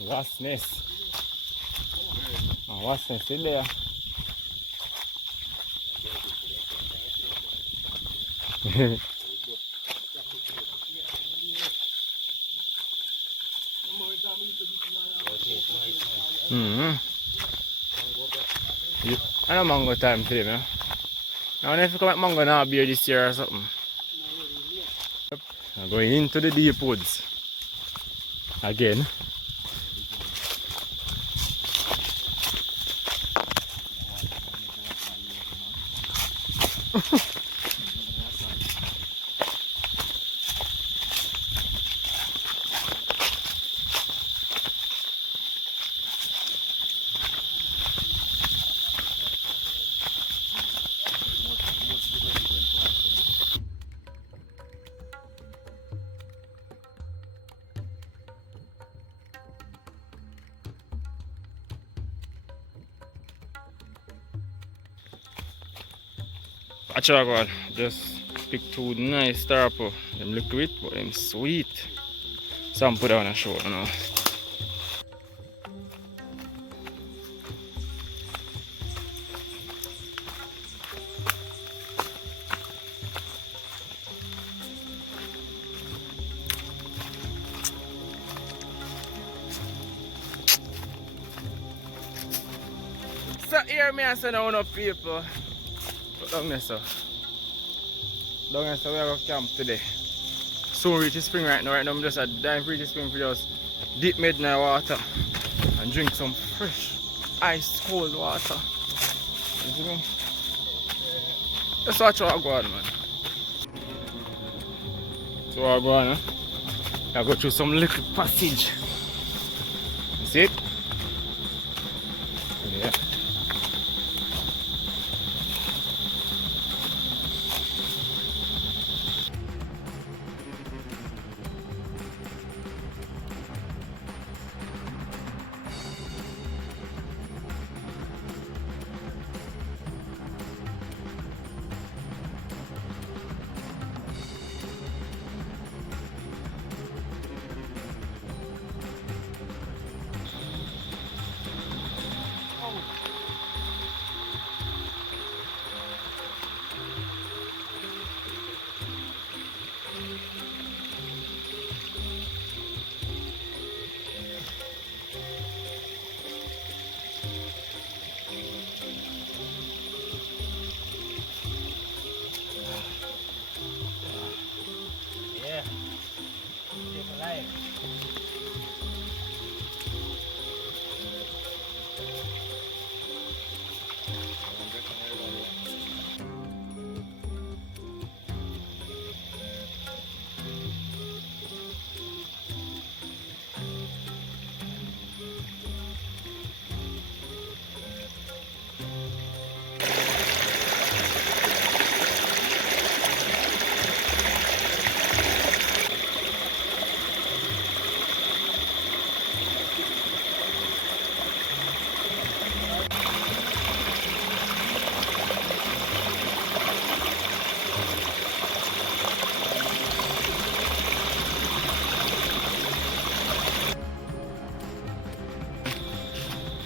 Wasp nest. Oh, wasp nest in there. I know mango time for them, yeah. I wonder if you come at mango now beer this year or something. I'm going into the deep woods again. Watch out, God. Just pick two nice tarpo. Them liquid, but them sweet. Some put on a show now. So here me and say now enough people. Put down there, so. Down there, so we are going to camp today. Soon reach the spring right now. Right now I'm just at dive reach the spring for just dip midnight water and drink some fresh ice cold water. You see me? Let's watch what I go on, man. So I go on, huh? I go through some little passage. You see it? Yeah.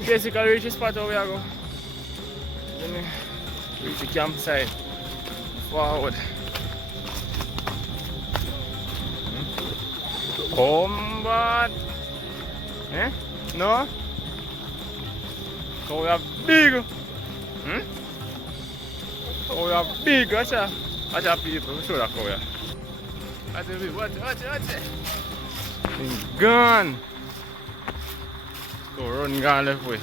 Basically reach the spot where we are going. Reach the campsite. Forward. Combat. Eh? No? So we are big. So we are big. Watch out. Watch out people. Show that cow here. Watch it. Gone. So run gone left way.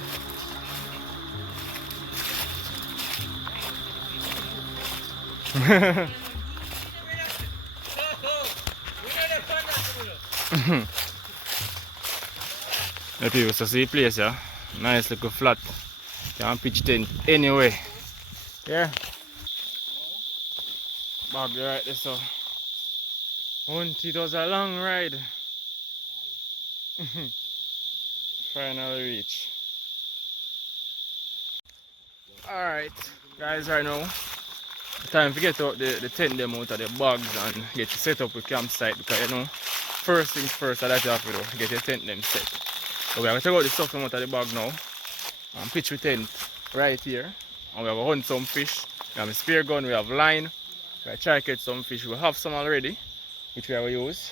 The people to see the place, yeah. Nice little flat. Can pitch tent anyway. Yeah. Bag right there, so. It was a long ride. Finally reach. Alright, guys, right now time to get out the tent them out of the bags and get you set up with campsite, because you know, first things first that you have to do, get your tent them set. So we are going to take out the stuff from out of the bag now and pitch with tent right here. And we have to hunt some fish. We have a spear gun, we have line. We are trying to catch some fish. We have some already, which we have to use.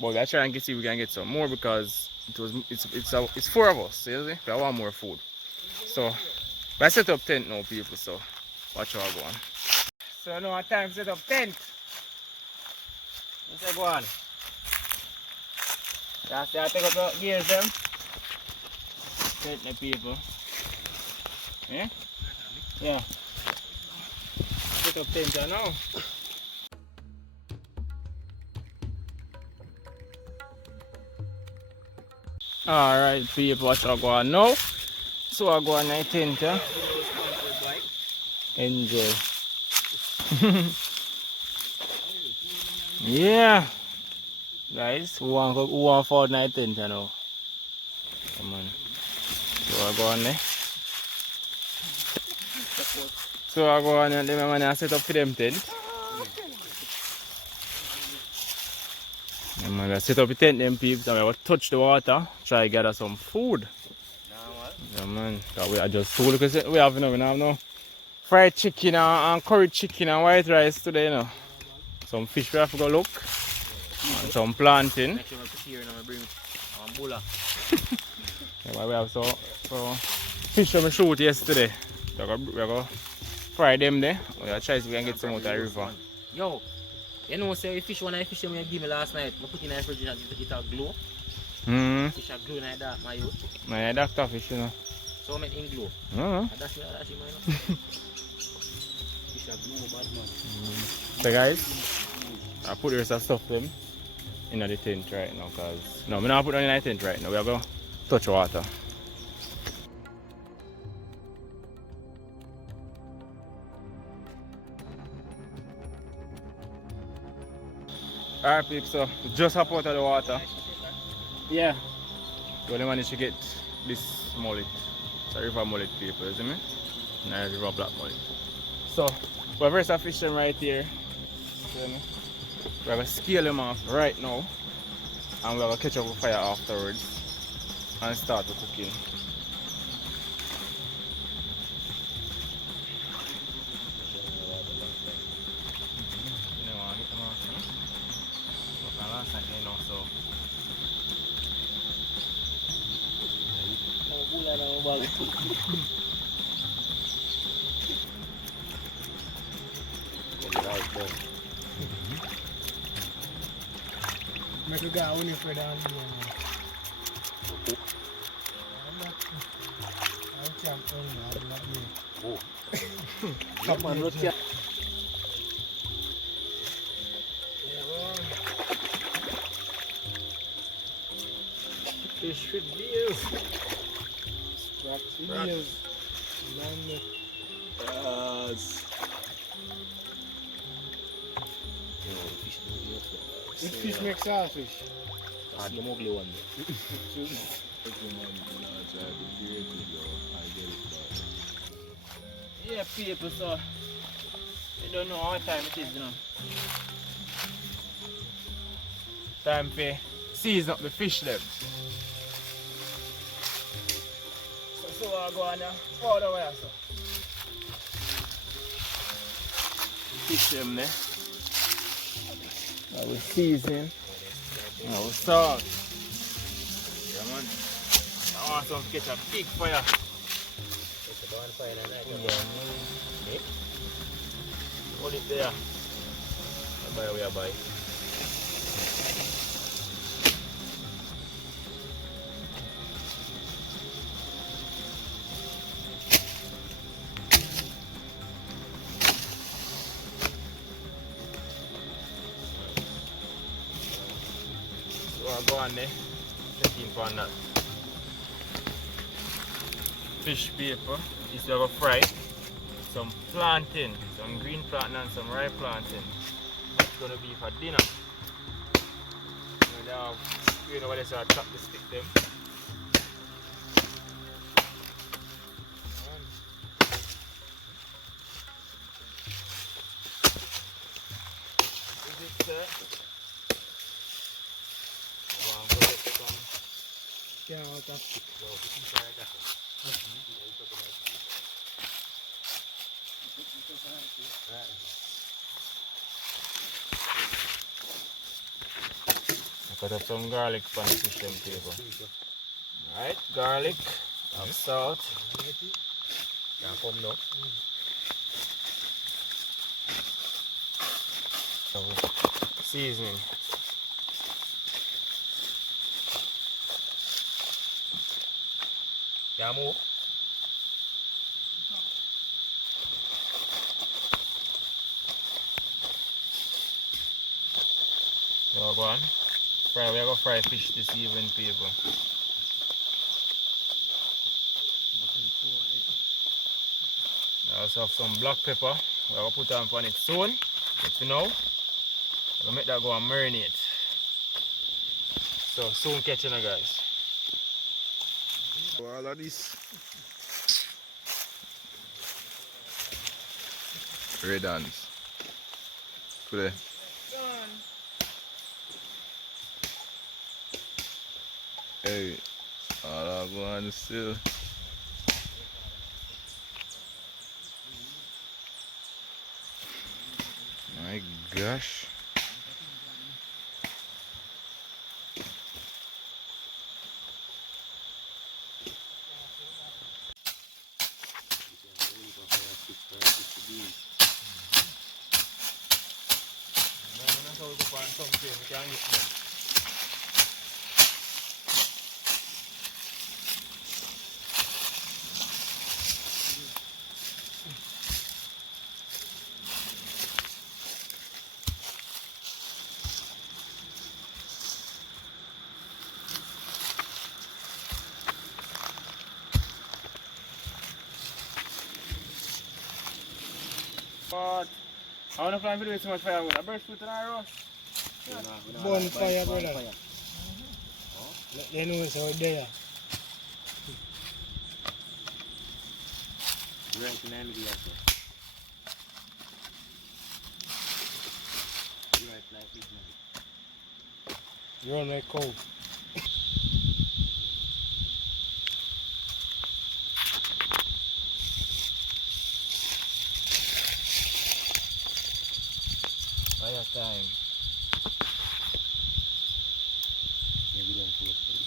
But we are trying to see if we can get some more because it's 4 of us. You see? We want more food. So I set up tent now, people. So watch how I go on. So now it's time to set up tent. Let's go on. Just take up the gears them. Tent the people. Yeah? Yeah. Set up tent now. Alright people, watch how I go on now. So I go on my tent, yeah? Enjay. Yeah. Guys, who want for night tent now? Come on. So I go on there. So I go on and I set up for them tent. I'm gonna set up the tent them peeps and we will touch the water, try to gather some food. Yeah man, we are just full because we have no fried chicken and curry chicken and white rice today, you know. Some fish we have to go look. And some plantain. Make sure I bring bulla. Yeah, we have so fish we shoot yesterday. So we go fry them there. We are trying to see if we can get some out of the river. Yo, you know say fish one I fish them you give me last night. I put in the fridge and it a glow. Fish a glow like that, my youth. My doctor fish, you know. So make in glow. That's it, man. Fish a glow bad man. So guys, I put the rest of stuff them in the tent right now because no, I'm not put it in the tent right now. We are going to touch water. Alright people, so just hop out of the water. Yeah. We only managed to get this mullet. It's a river mullet people, isn't it? And a river black mullet. So we have rest of fish them right here. See me? We're going to scale them off right now and we're going to catch up with fire afterwards and start the cooking. Last night, you know, so make a guy only for down here. I can't tell you. Come on, look here. Fish with deals. Scratch deals. Yes. Which fish makes sausage? That's the ugly one. yeah people, so you don't know what time it is, you know. Time for season up the fish them. So I go on there, all the way so. Fish them there. I will season. I will salt. Yeah man. I want some catch a big fire. It's a bonfire tonight. Yeah. Hold it there. I buy away I buy. Go on there, checking for that fish paper. This we are going to fry some plantain, some green plantain and some ripe plantain. It's going to be for dinner. You know what they say, I chop the stick them. Is it set? can't want to stick. I cut up some garlic for the system people. Alright, garlic, salt. Can't come now. Seasoning. Can't move. So go on. We're gonna fry fish this evening, people. I also have some black pepper. We're gonna put on it soon. But for now, I'm gonna make that go and marinate. So soon catching you guys. All of this. Red hands. Today. Hey, all I going still. My gosh. But I want to plan to do so much fire with a brush foot and a roast. Bonfire, brother. Let them know it's out there. Right in the middle of it. Right like this man. You run like cow. Fire time. Yeah, we don't close for it.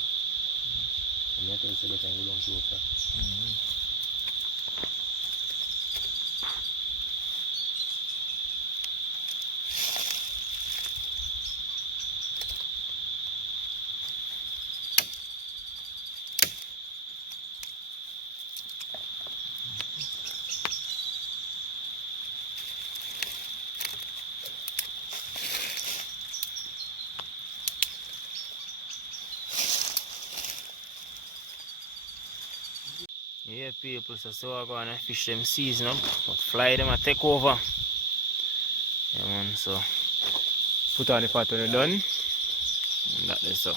And that is the time we don't close for. Yeah, people, so I'm going to fish them season up, but fly them and take over. Yeah, man, so put on the pot when you're done, and that is so.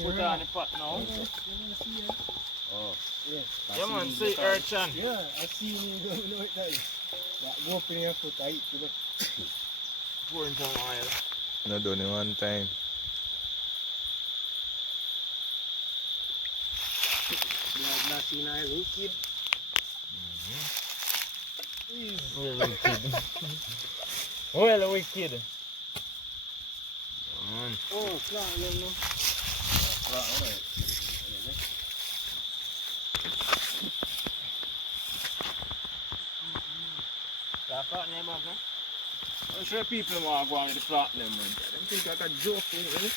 Put on the pot now. Oh. Yeah, man, see urchin. Yeah, I see you know it does. Go up in your foot, I eat it. Pouring some oil. Not done it one time. You have not seen I wicked. Well, wicked. Well, wicked. Man. Oh, flat, no. That flat name up, no? I'm sure people want to go on with the flat name, man. I think like a joke, really.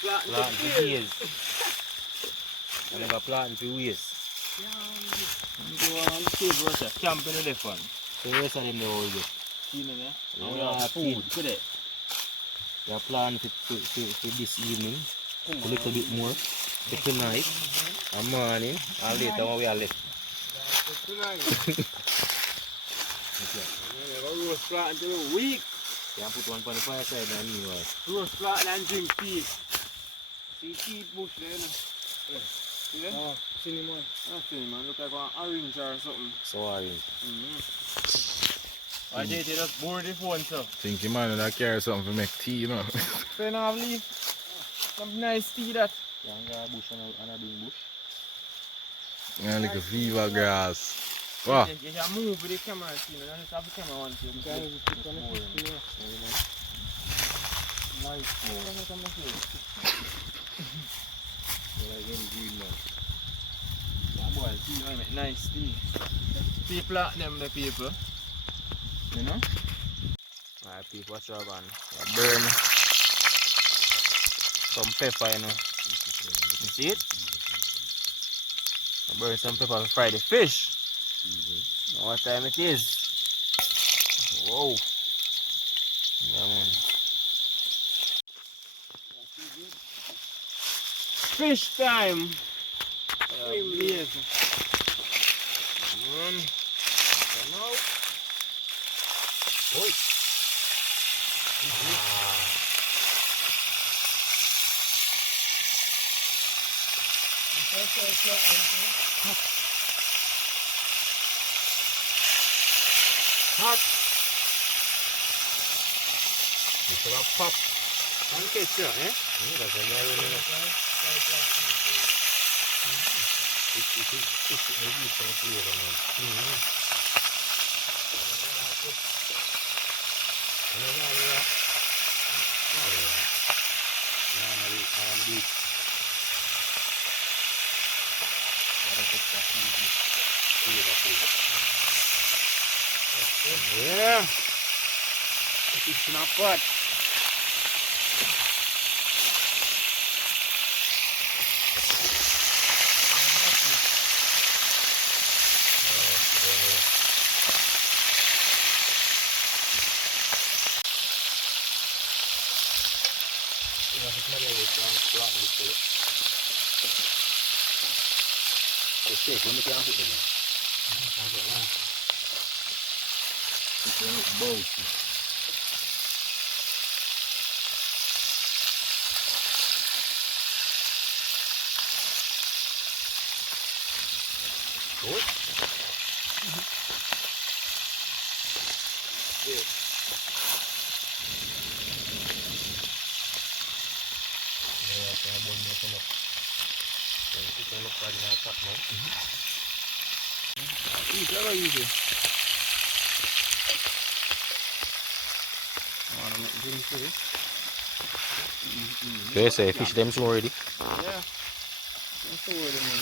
Plant for years. I never plant for years. You go on the table, Russia. Camp in the left one. So the rest of them they all do. You know, yeah? Yeah, And we have food, kid. could it? We are planning for this evening, a little bit more, for tonight, and morning, and later when we are left. Roast flat until a week. You can put one on the fireside and meanwhile. Roast flat and drink tea. See tea bush there, you know? See that? Oh, cinnamon. That's it, man. Look like one orange or something. So orange. I did it just board the phone, so. Think your man that carry something to make tea, you know. So you have leaf. Some nice tea that. Yeah, I'm going to bush and I'm doing bush. Yeah, like a fever grass. Wow. You can move with the camera, see, you don't have the camera on, so you can move with the camera. Nice. Boy, tea, I make nice tea. People like them, the people. You know? Alright, people, what's up, man? Burn some pepper, you know. You see it? I burn some pepper to fry the fish. You know what time it is? Whoa. Yeah, man. Fish time! Amazing. Come on. Come out. Oi. Hot. It's about pop. Pancakes, yeah, eh? That's a yeah, it's not bad. Okay, so you fish them soon already? Yeah. That's the word, man.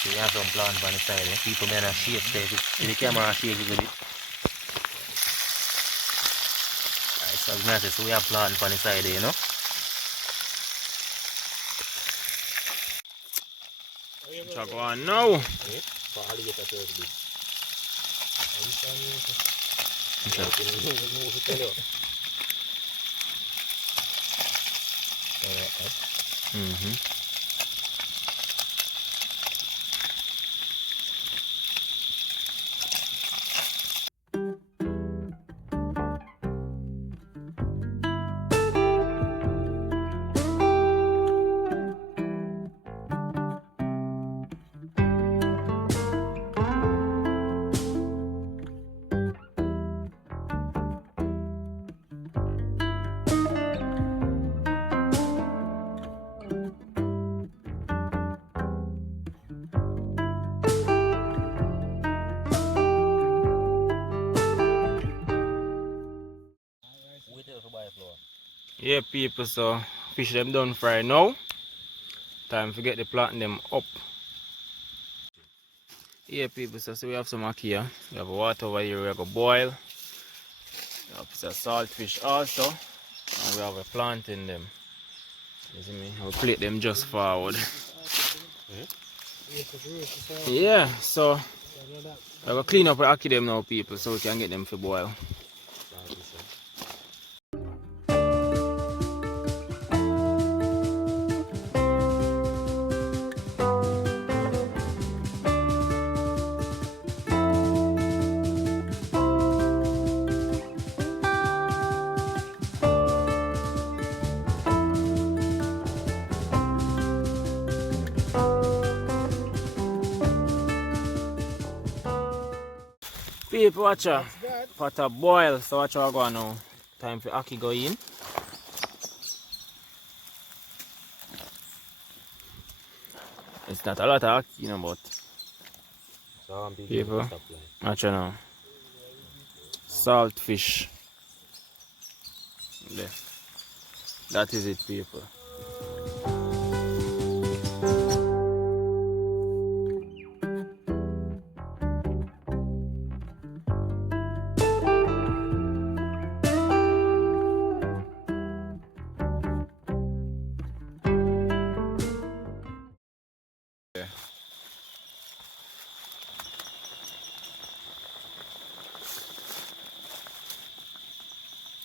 So you have some plant on the side, eh? People may not shake, so if the camera shake with it. Alright, so we have plant on the side, you know? Check on now. Okay, for alligator turtle. Yeah, people, so fish them done fry now. Time to get the plant them up. Yeah, people, so we have some ackee here. We have water over here, we have a boil. We have some saltfish also. And we have a plant in them. You see me? I'll plate them just forward. Yeah, so I will clean up the ackee them now, people, so we can get them for boil. People, watch out. That's good. Pot a boil, so watch how I go now. Time for Aki go in. It's not a lot of Aki, you know, but So big people, stop line. watch out now. Salt fish. There. That is it, people.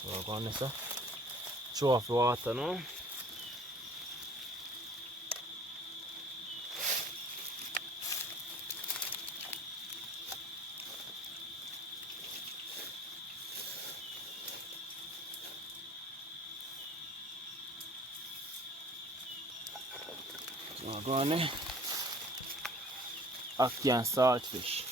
So go on this, throw off the water now. So go on there. Aki and saltfish.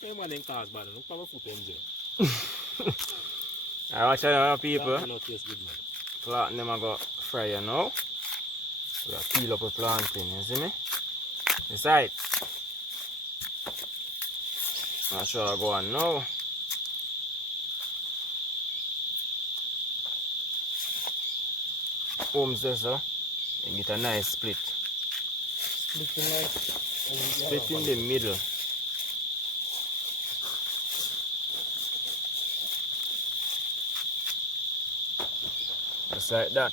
Hey man, in cars, man. Look at my foot, Enjay. I watch out people. That taste good, man. Plantain them I go fry you now. We gotta peel up a plantain, you see me? It's right. Not sure I go on now. Homes there, so you get a nice split. Split in the middle. Just like that.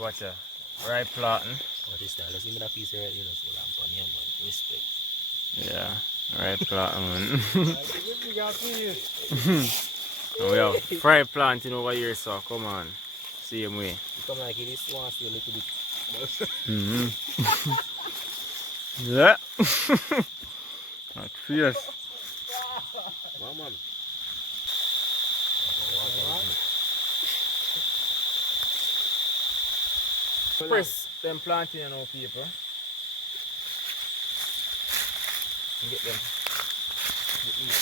Watch a ripe plantain. What is that? Let's give me that piece right here. So I'm on here, man. Respect. Yeah, ripe plantain, man. We have fried plantain over here, so come on. Same way. You come like this one, see a little bit. Yeah. Not fierce. Wow, man. Press them plantain, you know, people. And get them to eat.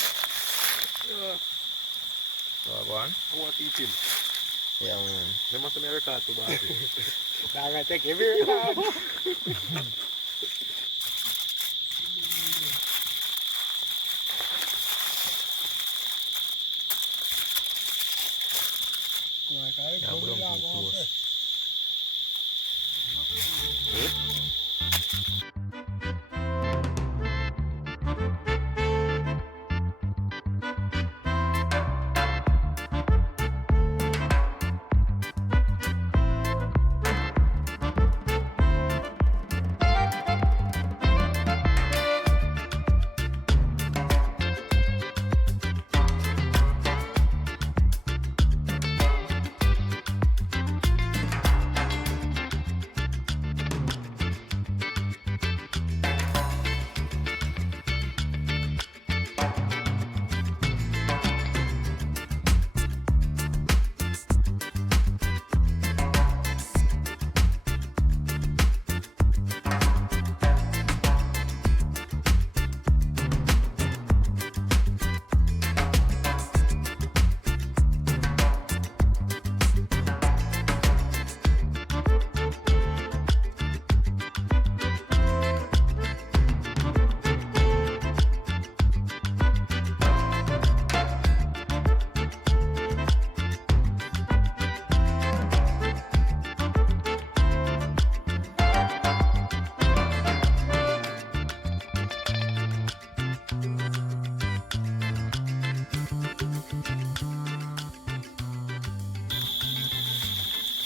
So go on. I want to eat him. Yeah, man. They must have never caught to buy it. I'm gonna take every round. Yeah, we don't too close.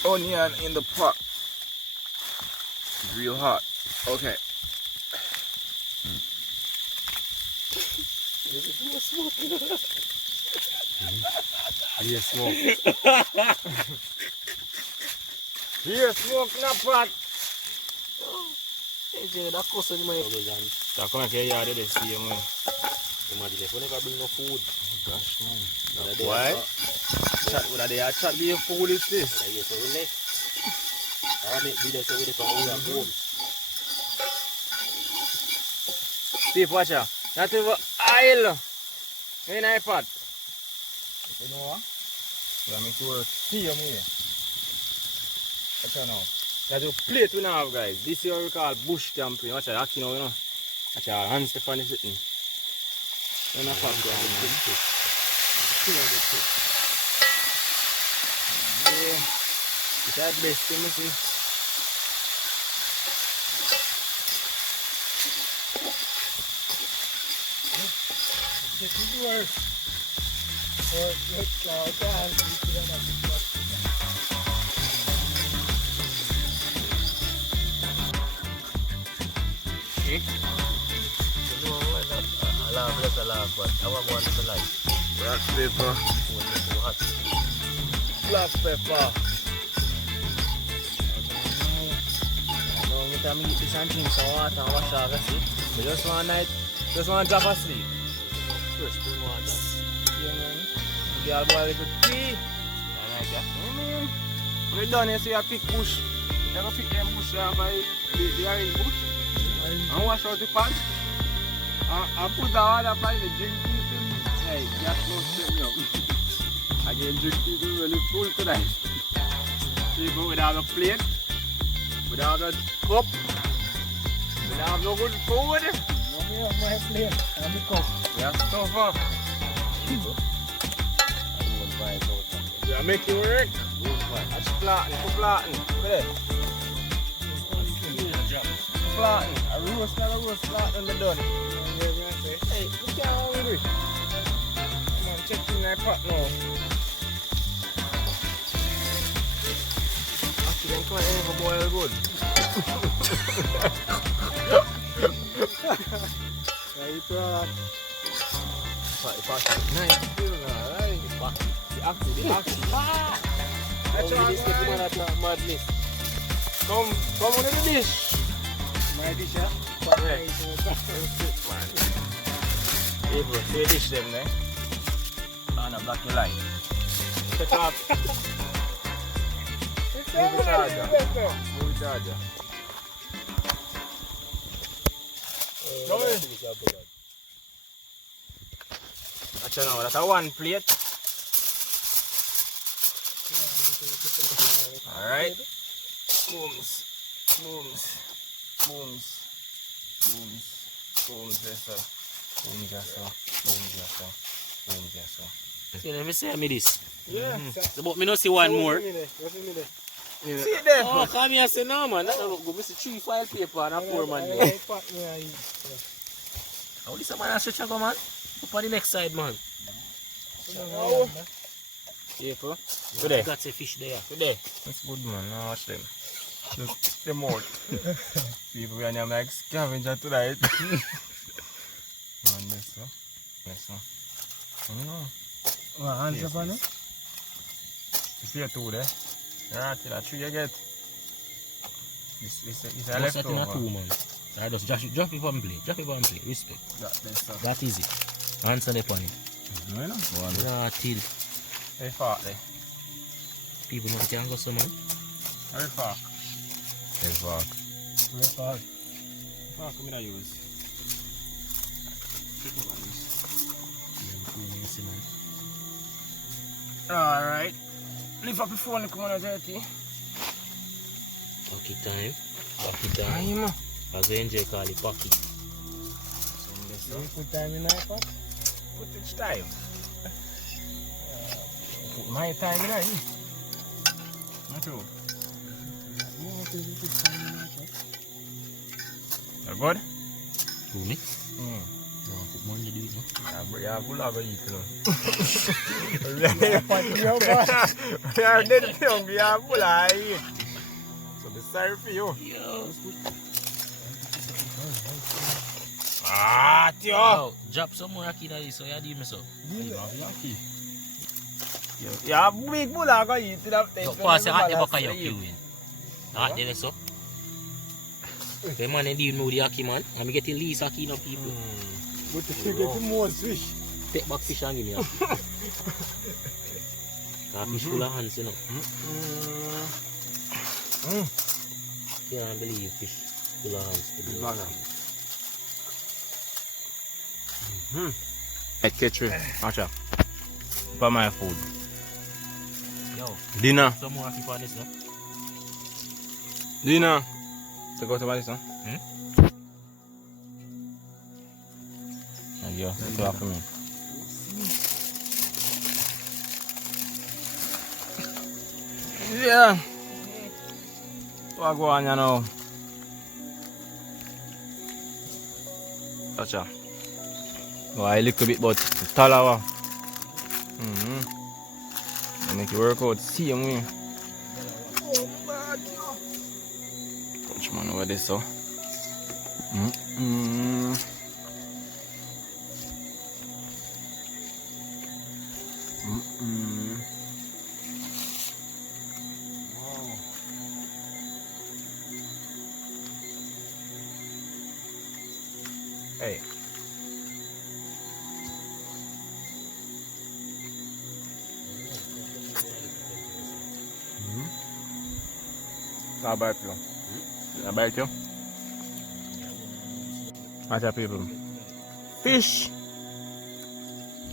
onion in the pot. It's real hot. Okay. Here smoke. Here, smoke in the pot. Enjay, that cost me my So come here, yard they see man. imagine if we never bring no food. Gosh man. Why? Chat with they are chat be food is this. Yes, so we left. I make videos so we dey come at home. People watch out. Not even oil in the pot. You know what? So I make sure tea on here. Watch out now. That's a plate we now have, guys. This is what we call bush camping. Watch out, you know. Watch out, Hans Stefan is sitting. Then I pack down. Yeah. It's that best thing, you see. Get to work. Let's go. I laugh, but I want one in the life. Black pepper. Black pepper. Every time you eat this and drink some water and wash off, see? You just one night, just one drop asleep. First, bring water. Yeah, man. You girl boil a little tea. Like that. When you're done, you see a pick bush. You have to pick them bush by the orange bush. And wash out the pot. And put the water by the drink people. Hey, that's no straight me up. Again, drink people really full tonight. People without a plate, without a cup, without no good food. My plate. I'm a cook. That's tough, huh? You are making work. That's flatten, flatten. Look at that. Flatten. A roast flatten the done. Hey, you can't hungry. Come on, check in that pot now. Actually, I'm quite overboiled good. Yeah, you proud. Nice, still alright. The action. That's right. Madness. Come on the dish. My dish, yeah? People, say dish them there. And a black light. Take off. Move the charger. Move the charger. Come in. Watch out now, that's a one plate. Alright. Booms. Yes, sir. Yes, sir. See, let me say me this. Yeah. But me not see one more. See it there. Oh, come here, say no, man. That don't look good. Me see 3 file paper and a 4 man. How this man stretch and go, man? Up on the next side, man. People. Today. Got a fish there. Today. That's good, man. Now watch them. Just them out. People, we are now like scavenger tonight. Man, this one. This one. What, hands up on it? You see a 2 there? Right, till a 3 you get. It's a Just setting a leftover. 2, man. I just drop it on play. Drop it on play. Respect. That easy. Answer the point. No, no. Yeah, till Very far there. people not can go so, man. Very far. Very far. Very far. Far come in I use. Alright. Lift up your phone and come on a dirty. Pocket time. Pocket time. Time. As we Enjay call it pocket. You put time in our pot? Put which time? Put my time in here. Not you. You good? Who me? Put more in the deal, no? Yeah, full of eat, you know. Yeah, dead hungry, yeah, full of eat. So be sorry for you. Yo. Ah, Tio. Yo, drop some more aki in this, so you do me so. Yeah, big bull I go eat it up. Yo, pass your hot the back of your queuing. Hot there, so. The man ain't even know the aki, man. I'm getting least aki no people. But you get the most fish. Take back fish and give me aki. That fish full of hands, you know. Can't believe fish full of hands to be Hey, catch it. Watch out. For my food. Yo, Dinner. some more aki for this, no? Dinner. Take out about this, huh? There you go. That's all for me. Yeah. What go on, you know? Gotcha. Oh, I look a bit but taller. I make it work out. See him way. Touch man over this, so. Hey. How about you? How about you? Watch out, people. Fish.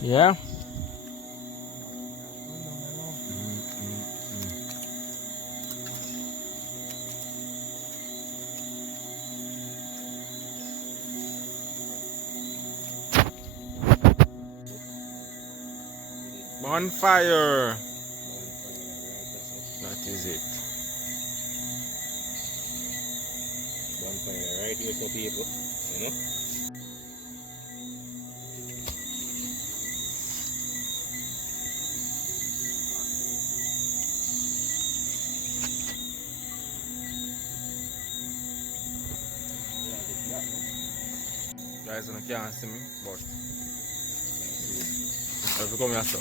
Yeah. Bonfire. That is it. Bonfire right here, so people, you know? Guys, you can't see me, but if you come here, so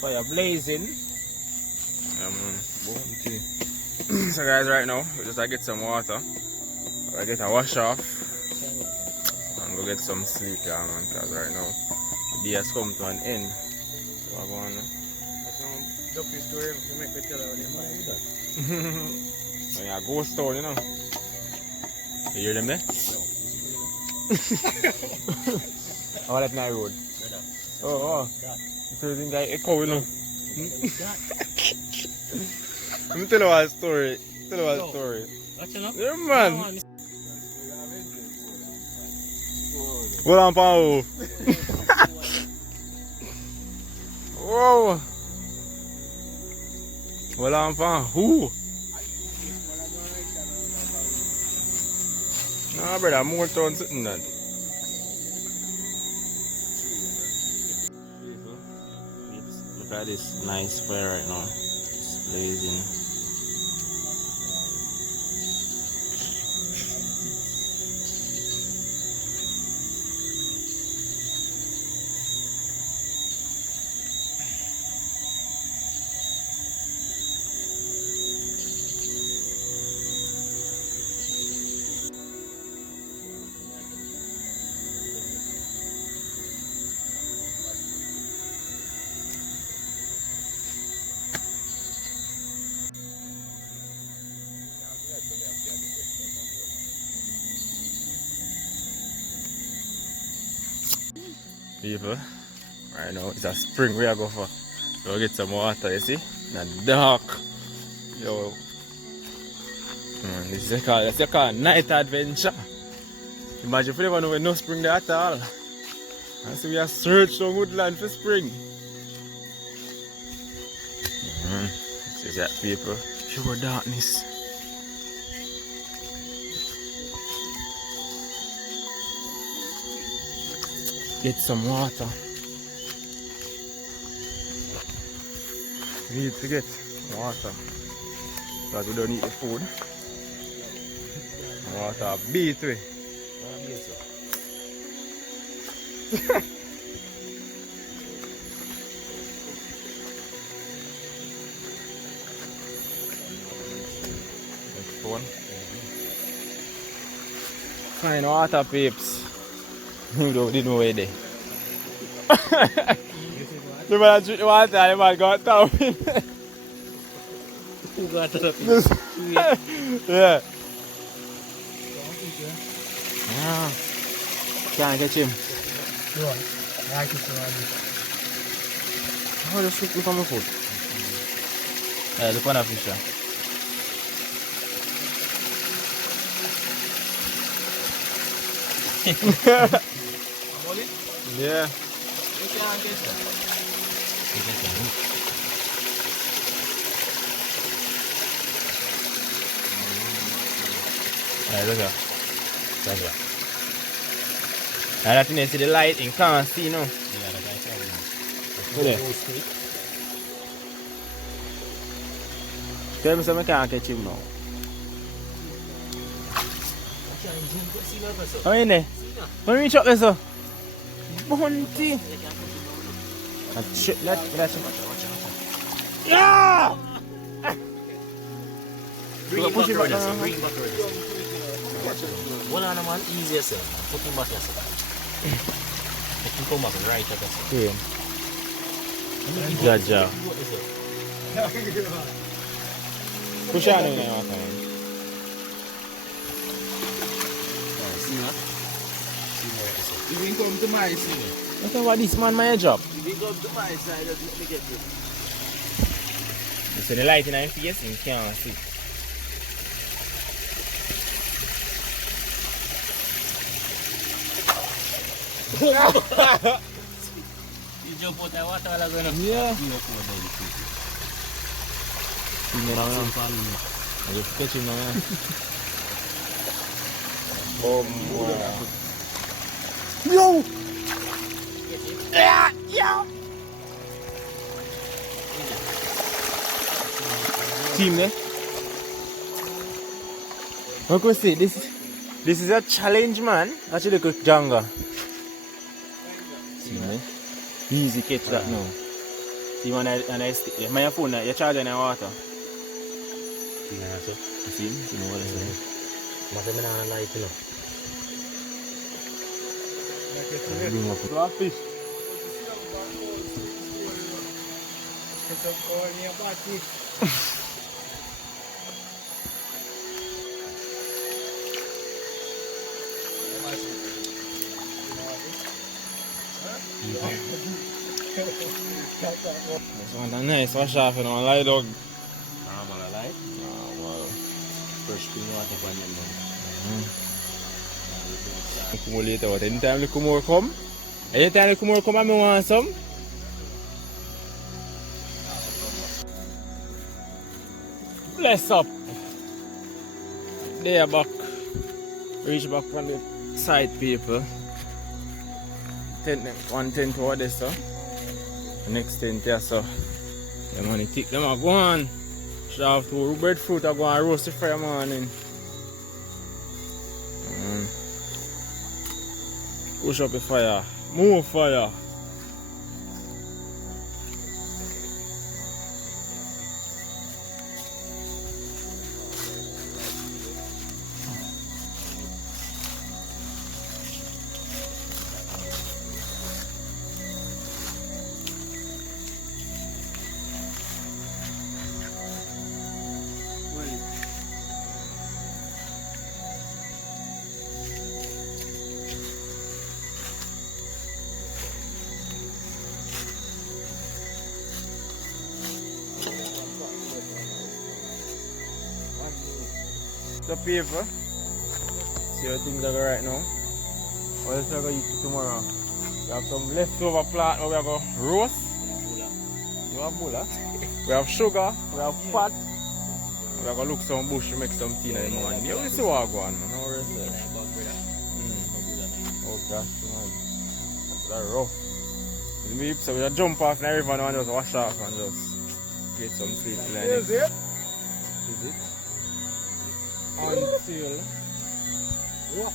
fire blazing. So guys, right now we just get some water, I get a wash off, and go get some sleep, yeah, man. Because right now the day has come to an end. So I go on now. Ducky story to make it tell her what Oh yeah, ghost town, you know. You hear them there? Oh, that's my road. Oh. You think I echo, you know? Let me tell you a story. Watch it up. Yeah, man. Hold on, Pao. Whoa. Hold on, Pao. Who? Nah, brother, more town sitting there. Look at this nice fire right now. It's blazing. People, right now it's a spring we are going for. Go get some water, you see? In the dark. Yo. This is called night adventure. Imagine if you never know no spring there at all. And so we are search the woodland for spring. See that, people? Pure darkness. get some water. We need to get water because we don't eat the food. Water beat we. Next one. Fine water peeps. You didn't know where they. The man drink the water and the man got down. You got to the Yeah. Ah. Can't catch him. Go on. I can see Oh, just look on my foot. Yeah, look on that fish. Yeah. Alright, look at that. And I think they see the light in can't see no. Yeah, that's Look there. Tell me something I can't catch him now. How in there? When we chop this up? Bounty! That's yeah! Bring him Push back it around back this. down. Bring him back around this. One on man, easier sir. Put him back here sir. Let him come back right at us. Yeah. Jaja. Push on in there, man. See that? You didn't come to my city. Look at what this man my job. You didn't come to my side, just let me get you. You see the light in his face, you can't see. You jump out the water all going up. Yeah. You jump out there. See me now, man. I just catch him now, man. Yo! Yeah! Yeah! Team there. What can I say? This is a challenge, man. Actually, look at Janga. See, man. Easy catch that now. See, when I stick there. My phone, you charge in the water. See that sir? You see? See what I say? Must have been on a light you know. Bring up a fish. This one nice wash off, you know, lie dog. Normal light. Oh, wow. Fresh clean water for them now. Come later, what? Anytime the Kumor come? Anytime the Kumor come, I want some. Bless up. They are back. Reach back from the side people. One tent over there, so. The next tent here, so. The money take them are going. Should have to breadfruit are going to roast the fire morning. Push up the fire. More fire. The paper. See how things are going right now. What else are going to eat tomorrow? We have some leftover plant where we are going to roast. You have bulla. We have sugar, we have fat. We are going to look some bush to make some tea in the morning. You see what I go on, man. No worries there. Oh gosh, man. That's rough. So we just jump off in the river now and just wash off and just get some sleep. Is it? Is it? Until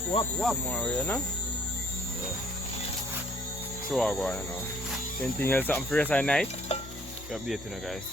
Wap. tomorrow, you know? Yeah. So I go on, you know. Anything else, something for us at night? We update you, guys.